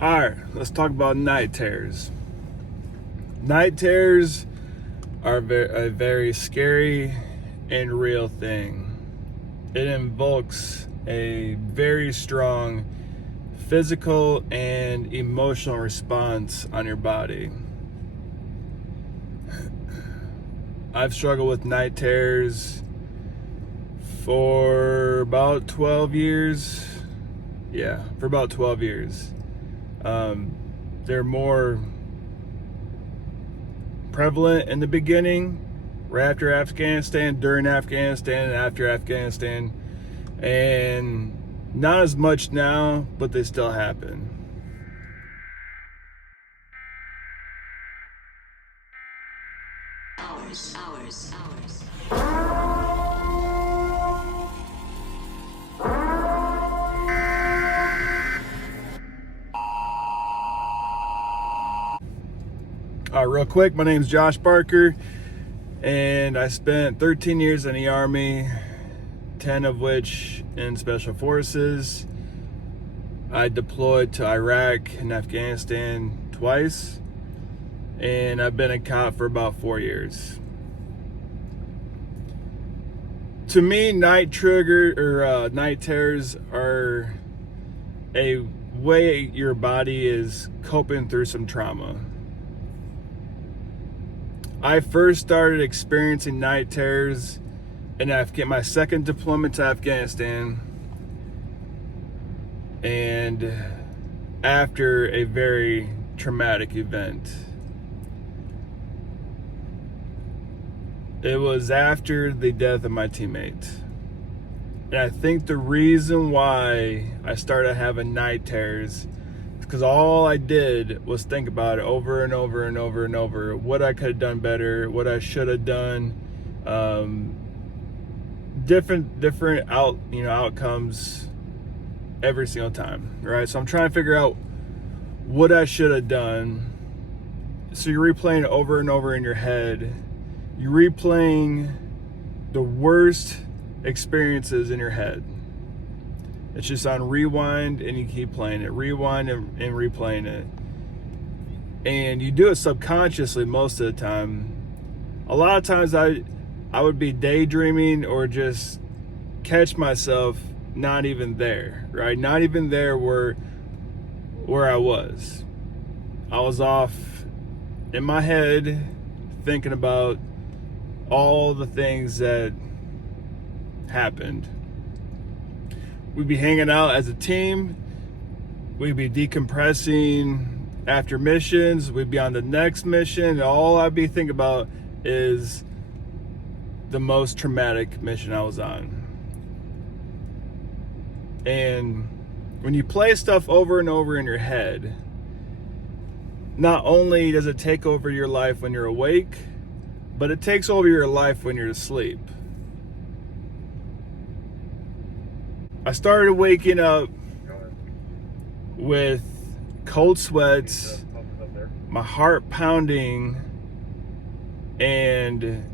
Alright, let's talk about night terrors. Night terrors are a very scary and real thing. It invokes a very strong physical and emotional response on your body. I've struggled with night terrors for about 12 years. Yeah, for about 12 years. They're more prevalent in the beginning, right after Afghanistan, during Afghanistan, and after Afghanistan, and not as much now, but they still happen. Hours. Real quick, my name's Josh Barker, and I spent 13 years in the Army, 10 of which in Special Forces. I deployed to Iraq and Afghanistan twice, and I've been a cop for about 4 years. To me, night terrors are a way your body is coping through some trauma. I first started experiencing night terrors in my second deployment to Afghanistan, and after a very traumatic event. It was after the death of my teammate. And I think the reason why I started having night terrors is because all I did was think about it over and over and over and over. What I could have done better, what I should have done, different outcomes every single time, right? So I'm trying to figure out what I should have done. So you're replaying it over and over in your head. You're replaying the worst experiences in your head. It's just on rewind, and you keep playing it, rewind and replaying it. And you do it subconsciously most of the time. A lot of times I would be daydreaming or just catch myself not even there, right? Not even there where I was. I was off in my head thinking about all the things that happened. We'd be hanging out as a team. We'd be decompressing after missions. We'd be on the next mission. And all I'd be thinking about is the most traumatic mission I was on. And when you play stuff over and over in your head, not only does it take over your life when you're awake, but it takes over your life when you're asleep. I started waking up with cold sweats, my heart pounding, and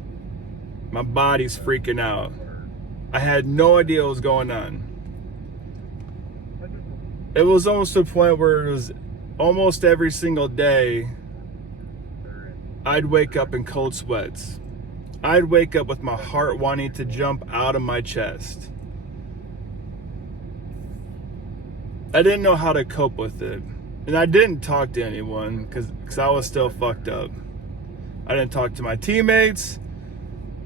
my body's freaking out. I had no idea what was going on. It was almost to a point where it was almost every single day I'd wake up in cold sweats. I'd wake up with my heart wanting to jump out of my chest. I didn't know how to cope with it. And I didn't talk to anyone because I was still fucked up. I didn't talk to my teammates.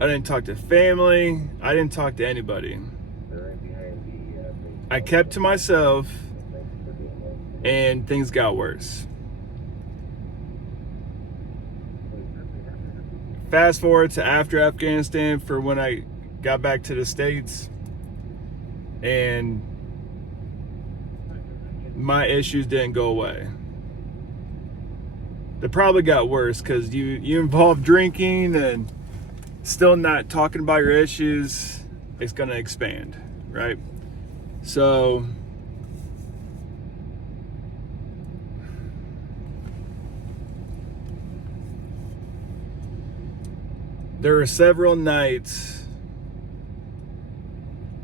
I didn't talk to family. I didn't talk to anybody. I kept to myself, and things got worse. Fast forward to after Afghanistan for when I got back to the States, and my issues didn't go away. They probably got worse because you involve drinking and still not talking about your issues. It's going to expand, right? So there were several nights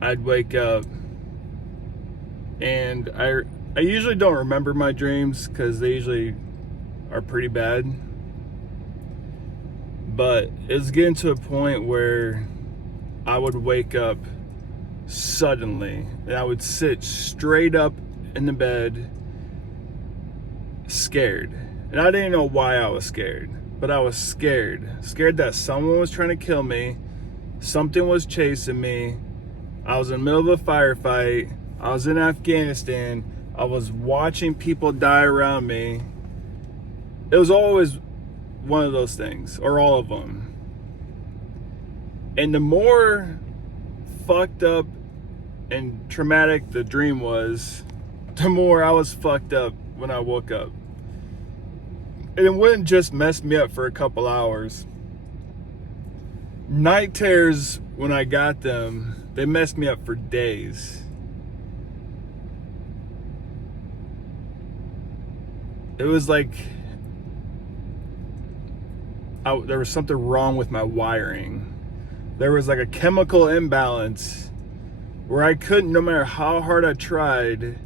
I'd wake up and I usually don't remember my dreams because they usually are pretty bad. But it's getting to a point where I would wake up suddenly and I would sit straight up in the bed, scared. And I didn't know why I was scared, but I was scared. Scared that someone was trying to kill me, something was chasing me. I was in the middle of a firefight. I was in Afghanistan. I was watching people die around me. It was always one of those things, or all of them. And the more fucked up and traumatic the dream was, the more I was fucked up when I woke up. And it wouldn't just mess me up for a couple hours. Night terrors, when I got them, they messed me up for days. It was like there was something wrong with my wiring. There was like a chemical imbalance where I couldn't, no matter how hard I tried,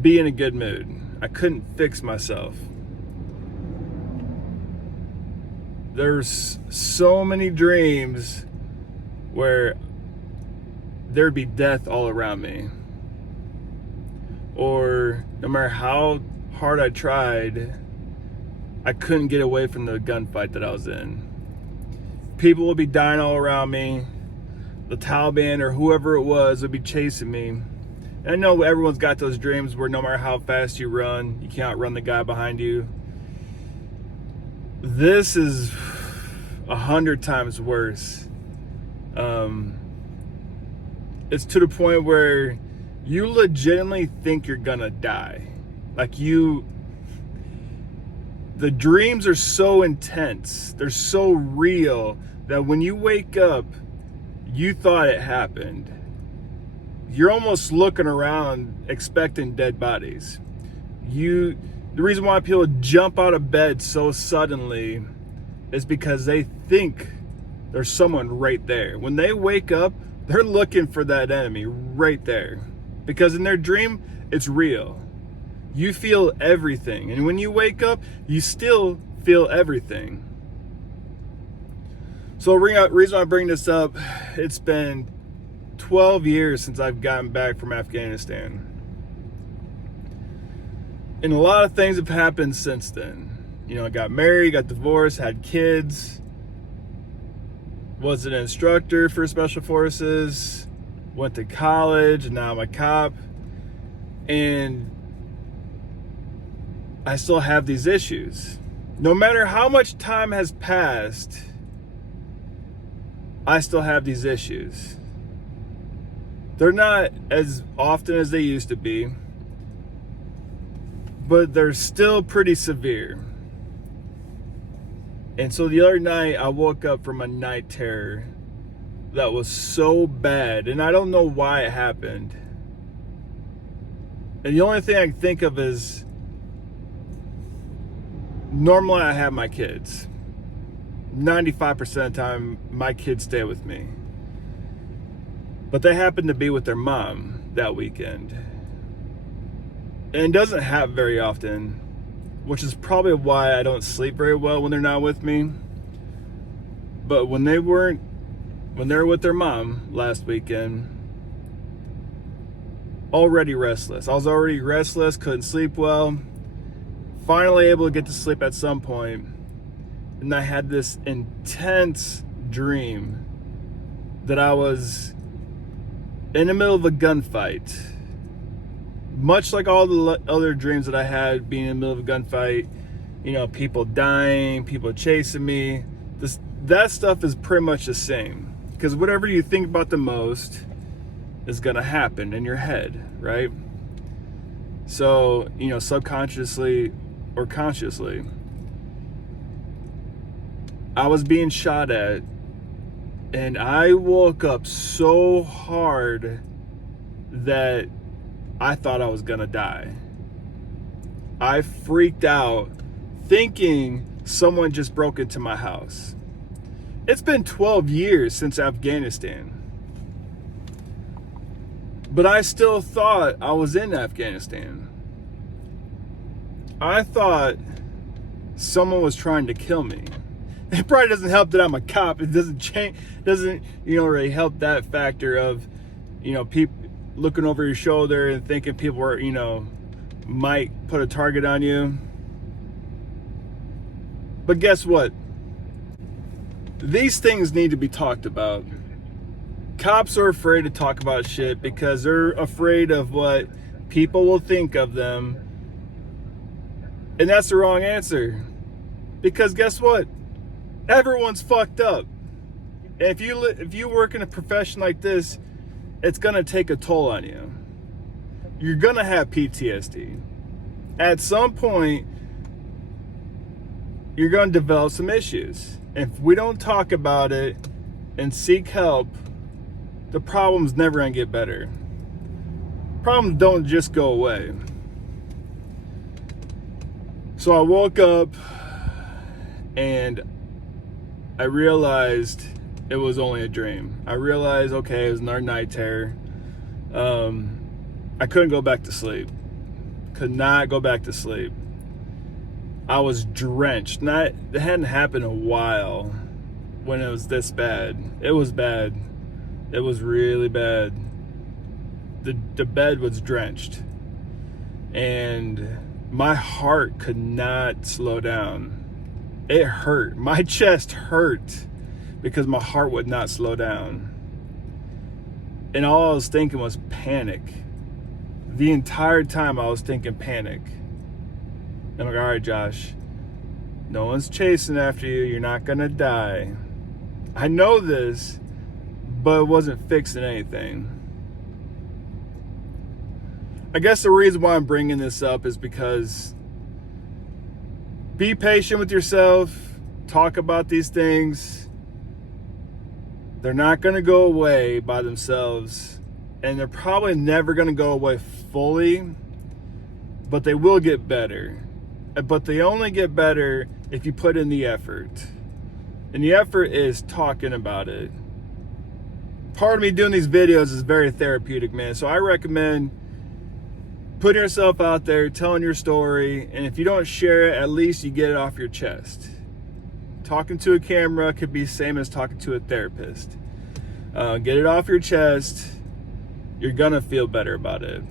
be in a good mood. I couldn't fix myself. There's so many dreams where there'd be death all around me. Or no matter how hard I tried, I couldn't get away from the gunfight that I was in. People would be dying all around me. The Taliban or whoever it was would be chasing me. And I know everyone's got those dreams where no matter how fast you run, you can't outrun the guy behind you. This is 100 times worse. It's to the point where you legitimately think you're gonna die. Like the dreams are so intense, they're so real, that when you wake up, you thought it happened. You're almost looking around expecting dead bodies. The reason why people jump out of bed so suddenly is because they think there's someone right there. When they wake up, they're looking for that enemy right there. Because in their dream, it's real. You feel everything. And when you wake up, you still feel everything. So the reason I bring this up, it's been 12 years since I've gotten back from Afghanistan. And a lot of things have happened since then. You know, I got married, got divorced, had kids, was an instructor for Special Forces, went to college, and now I'm a cop. And I still have these issues. No matter how much time has passed, I still have these issues. They're not as often as they used to be, but they're still pretty severe. And so the other night, I woke up from a night terror that was so bad, and I don't know why it happened. And the only thing I can think of is, normally I have my kids. 95% of the time, my kids stay with me. But they happen to be with their mom that weekend. And it doesn't happen very often, which is probably why I don't sleep very well when they're not with me. But when they were with their mom last weekend, already restless. I was already restless, couldn't sleep well. Finally able to get to sleep at some point. And I had this intense dream that I was in the middle of a gunfight. Much like all the other dreams that I had, being in the middle of a gunfight, you know, people dying, people chasing me. That stuff is pretty much the same. Because whatever you think about the most is going to happen in your head, right? So, you know, subconsciously or consciously, I was being shot at, and I woke up so hard that I thought I was gonna die. I freaked out thinking someone just broke into my house. It's been 12 years since Afghanistan. But I still thought I was in Afghanistan. I thought someone was trying to kill me. It probably doesn't help that I'm a cop. It doesn't really help that factor of, people looking over your shoulder and thinking people are, might put a target on you. But guess what? These things need to be talked about. Cops are afraid to talk about shit because they're afraid of what people will think of them. And that's the wrong answer. Because guess what? Everyone's fucked up. And if you work in a profession like this, it's gonna take a toll on you. You're gonna have PTSD. At some point, you're gonna develop some issues. If we don't talk about it and seek help, the problem's never gonna get better. Problems don't just go away. So I woke up and I realized it was only a dream. I realized, okay, it was another night terror. I couldn't go back to sleep. Could not go back to sleep. I was drenched. It hadn't happened in a while when it was this bad. It was bad. It was really bad. The bed was drenched. And my heart could not slow down. It hurt. My chest hurt because my heart would not slow down. And all I was thinking was panic. The entire time I was thinking panic. I'm like, all right, Josh, no one's chasing after you. You're not gonna die. I know this, but it wasn't fixing anything. I guess the reason why I'm bringing this up is because be patient with yourself. Talk about these things. They're not going to go away by themselves. And they're probably never going to go away fully. But they will get better. But they only get better if you put in the effort. And the effort is talking about it. Part of me doing these videos is very therapeutic, man. So I recommend putting yourself out there, telling your story, and if you don't share it, at least you get it off your chest. Talking to a camera could be the same as talking to a therapist. Get it off your chest. You're gonna feel better about it.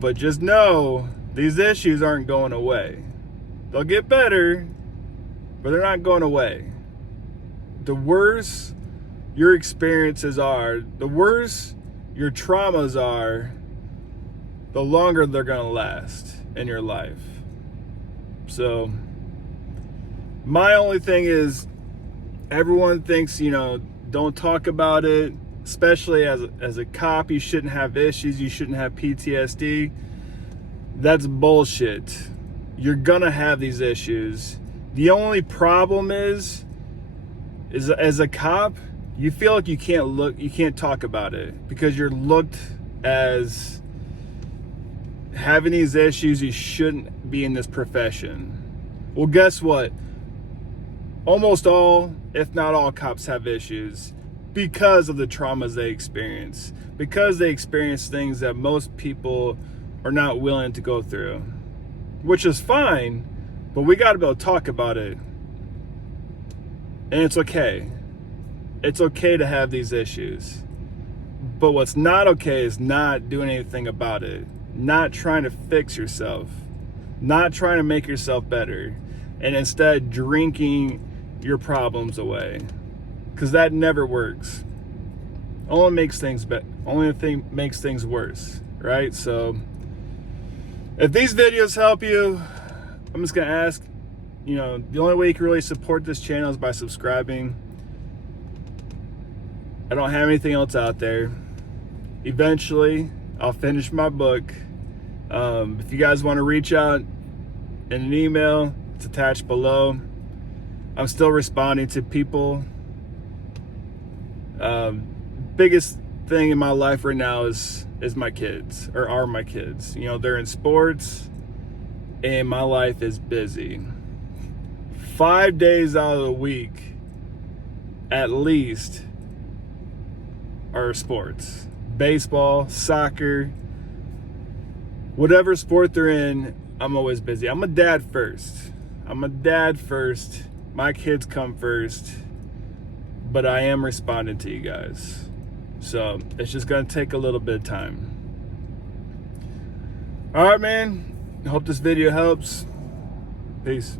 But just know, these issues aren't going away. They'll get better, but they're not going away. The worse your experiences are, the worse your traumas are, the longer they're gonna last in your life. So my only thing is, everyone thinks, don't talk about it, especially as a cop. You shouldn't have issues, you shouldn't have PTSD. That's bullshit. You're gonna have these issues. The only problem is as a cop, you feel like you can't talk about it because you're looked as having these issues. You shouldn't be in this profession. Well, guess what? Almost all, if not all, cops have issues because of the traumas they experience, because they experience things that most people are not willing to go through, which is fine, but we got to be able to talk about it. And it's okay. It's okay to have these issues. But what's not okay is not doing anything about it, not trying to fix yourself, not trying to make yourself better, and instead drinking your problems away, because that never works. Only thing makes things worse, right? So if these videos help you, I'm just gonna ask, the only way you can really support this channel is by subscribing. I don't have anything else out there. Eventually I'll finish my book. If you guys want to reach out in an email, it's attached below. I'm still responding to people. Biggest thing in my life right now is my kids, or are my kids. They're in sports, and my life is busy. 5 days out of the week, at least, are sports. baseball, soccer, whatever sport they're in, I'm always busy. I'm a dad first. My kids come first, but I am responding to you guys. So it's just gonna take a little bit of time. All right, man. I hope this video helps. Peace.